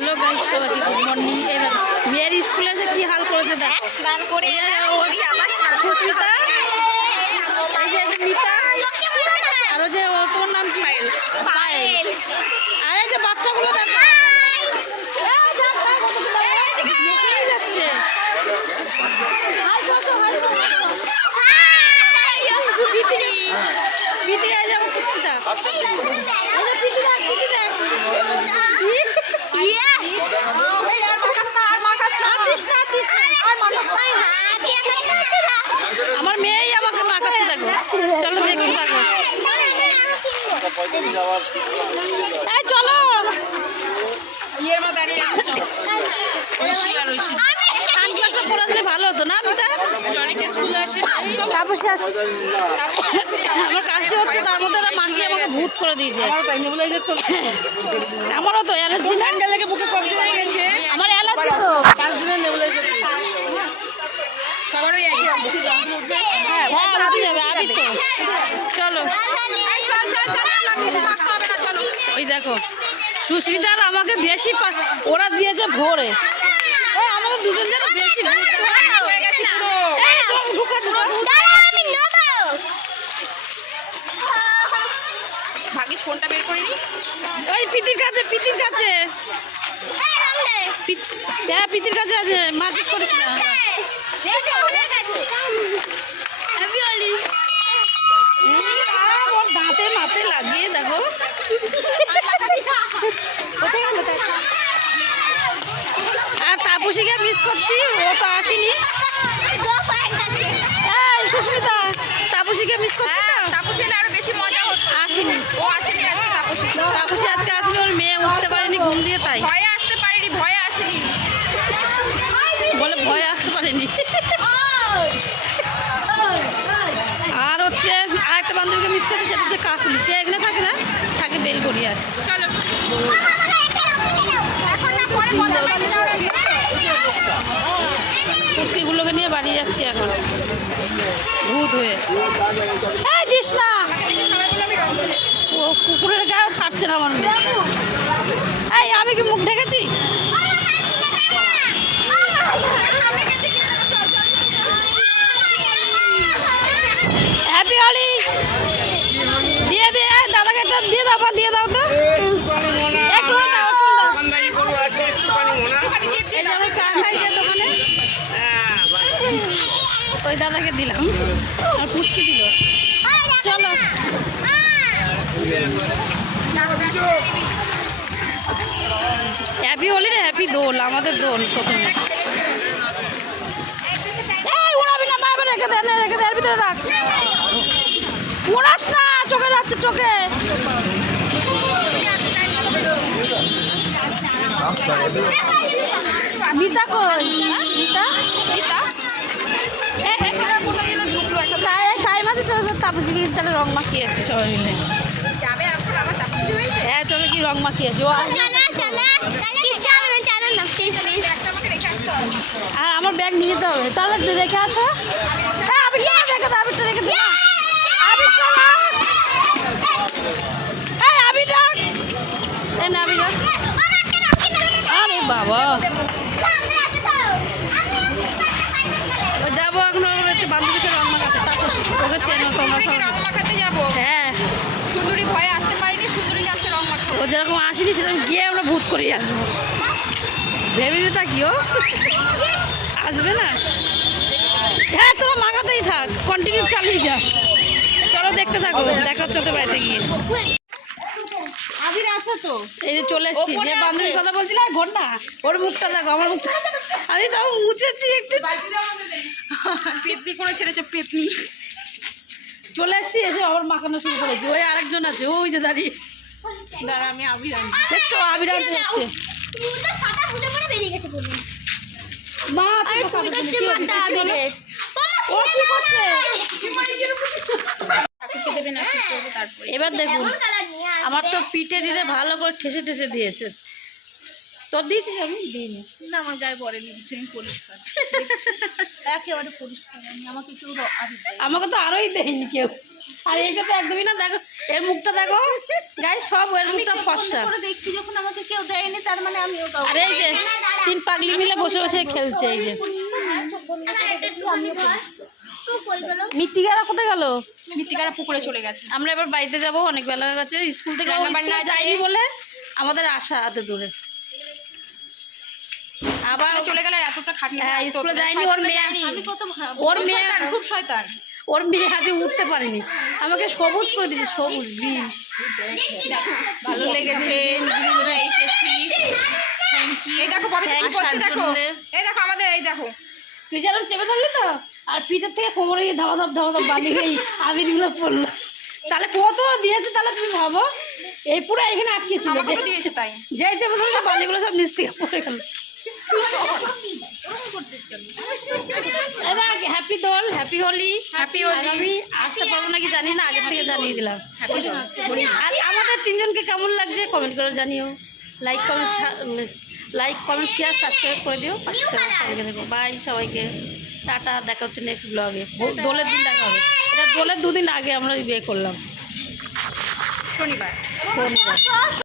Hello guys, সবাইকে good morning. এবার মেয়ের স্কুলে এসে কি হাল করেছে দেখ। স্নান করে সুস্মিতা, এই যে মিতা, আর ওই যে তোর নাম কি? পায়েল। আর এই যে বাচ্চাগুলো দেখো যাচ্ছে। পিটি এই যে আমার কিছুটা পিটি দেখ, পিটি দেখ। আমার মেয়েই আমাকে মাখাচ্ছে দেখো। চলো দেখতে থাকো। এই চলো ইয়ের মা দাঁড়িয়ে আছে। সানগ্লাসটা পরে আসলে ভালো হতো না? মিতা জনিকে স্কুলে আসে তাপসে আসে। আমার কাশি হচ্ছে, তার মধ্যে মাখিয়ে আমাকে ভূত করে দিয়েছে। আমারও তো অ্যালার্জি না, গেলে বুকে কমতে হয়ে গেছে। আমার অ্যালার্জি তো 5 দিনের নেবুলাইজার সবারই একই অবস্থা। হ্যাঁ উঠে যাবে আমি তো। চলো ওই দেখো সুস্মিতা আমাকে বেশি ওরা দিয়েছে ভোরে। আমাদের দুজন যেন বেশি ভাগিস ফোনটা বের করিনি। ওই পিতির কাছে, পিতির কাছে, হ্যাঁ পিতির কাছে আছে। মার্কেট করিস না। ওর দাঁতে মাতে লাগিয়ে দেখো। আর তাপসীকে মিস করছি, ও তো আসেনি। সুস্মিতা তাপসীকে মিস করছি না? তাপসী এলে আরো বেশি মজা হতো। আসেনি, ও আসেনি আজকে। তাপসী আজকে আসলে ওর মেয়ে উঠতে পারেনি ঘুম দিয়ে, তাই ভয়ে আসতে পারেনি, ভয়ে আসেনি বলে ভয়ে আসতে পারেনি। আর হচ্ছে আর একটা বান্ধবীকে মিস করছে, সেটা হচ্ছে কাকুলি। সে এখানে থাকে না, থাকে বেলগড়িয়ার। চলো পুচকিগুলোকে নিয়ে বাড়ি যাচ্ছি এখন ভূত হয়ে। দিস না, ও কুকুরের গায়েও ছাড়ছে না আমার মেয়ে। এই আমি কি মুখ ঢেকেছি? হ্যাপি হোলি দিয়ে দে। দাদাকে একটা দিয়ে দাও, বা দিয়ে দাও তো একটু। চা খাই যে দোকানে, ওই দাদাকে দিলাম আর পুচকি দিল। চলো হ্যাপি হোলি রে, হ্যাপি দোল, আমাদের দোল প্রথমে। এই উড়াবি না, বাইরে রেখে দে, রেখে দে, এর ভিতরে রাখ। উড়াস না, চোখে যাচ্ছে, চোখে। মিতা কই? মিতা টাইম আছে, চলো তাপসী কি তাহলে রং মাখিয়ে আসি সবাই মিলে। হ্যাঁ চলো কি রং মাখিয়ে আসি। আর আমার ব্যাগ নিয়ে যেতে হবে, তাহলে রেখে আসো। রেখে দিও। আরে বাবা যাবো এখন একটু বান্ধবীকে রং মাখাতে। তাপস ওকে চেনো তোমরা সবাই? রং মাখাতে যাবো। হ্যাঁ সুন্দরী ভয়ে আসতে পারিনি, সুন্দরীকে আজকে রং মাখাবো। ও যেরকম আসেনি সেরকম গিয়ে আমরা ভূত করিয়ে আসবো। ভেবে দিতে কি ও আসবে না? হ্যাঁ তোরা মাখাতেই থাক, কন্টিনিউ চালিয়ে যা। চলো দেখতে থাকো, দেখা হচ্ছে তোর বাড়িতে গিয়ে। এই যে চলে এসছি, যে বান্ধবীর কথা বলছিলাম ঘন্টা, ওর মুখটা দেখো, আমার মুখটা আমি তাও মুছেছি একটু। পেতনি করে ছেড়েছে, পেতনি। চলে এসছি, এসে আবার মাখানো শুরু করেছি। ওই আরেকজন আছে, ওই যে দাঁড়িয়ে। দাঁড়া আমি আবির দেখছো আবির আনতে যাচ্ছে। মা এবার দেখুন আমার তো পিঠে দিলে ভালো করে ঠেসে ঠেসে দিয়েছে। তোর দিয়েছিস? আমি দিইনি। না আমার গায়ে পড়েনি কিছু, আমি পরিষ্কার একেবারে পরিষ্কার। আমাকে কেউ আমাকে তো আরোই দেয়নি কেউ। আর একে তো একদমই না, দেখো এর মুখটা দেখো গাইস, সব এর মুখটা ফর্সা। করে দেখছি যখন আমাকে কেউ দেয়নি, তার মানে আমিও কাউকে আর এই যে 3 পাগলি মিলে বসে বসে খেলছে। এই যে মৃত্তিকারা কোথায় গেল? মৃত্তিকারা পুকুরে চলে গেছে। আমরা এবার বাড়িতে যাব, অনেক বেলা হয়ে গেছে। স্কুল থেকে রান্নাবান্না আছে। যাইনি বলে আমাদের আসা এত দূরে। আবার চলে গেলে আর এতটা খাটনি হ্যাঁ, করে আসতে স্কুলে হতো না। যায়নি, ওর শয়তানটা মেয়ে যায়নি। ওর মেয়ে শয়তান, খুব শয়তান। ওর মেয়ে আজকে উঠতে পারেনি, আমাকে সবুজ করে দিয়েছে, সবুজ গ্রিন। ভালো লেগেছে, আমরা এসেছি। Thank you. এই দেখো পবিত্র কি Thanks করছে, তার দেখো জন্যে। এই দেখো আমাদের, এই দেখো তুই যেরকম চেপে ধরলি তো, আর পিঠের থেকে কোমরে গিয়ে ধাবা ধাপ বালি গিয়ে আবিরগুলো পড়লো। তাহলে কত দিয়েছে তাহলে তুমি ভাবো, এই পুরো এখানে আটকেছিল। আমাকে তো দিয়েছে তাই। যে চেপে ধরলো বালিগুলো সব নিচ থেকে পড়ে গেল। হ্যাপি দোল, হ্যাপি হোলি। হ্যাপি হোলি। আমি আসতে পারবো নাকি জানি না, আগের থেকে জানিয়ে দিলাম। আর আমাদের 3 জনকে কেমন লাগছে কমেন্ট করে জানিও। লাইক কমেন্ট শেয়ার সাবস্ক্রাইব করে দিও। পাশে থেকো, সবাইকে দেখো। বাই সবাইকে, টাটা। দেখা হচ্ছে নেক্সট ব্লগে। দোলের দিন দেখা হবে। এটা দোলের 2 দিন আগে আমরা বিয়ে করলাম, শনিবার। শনিবার।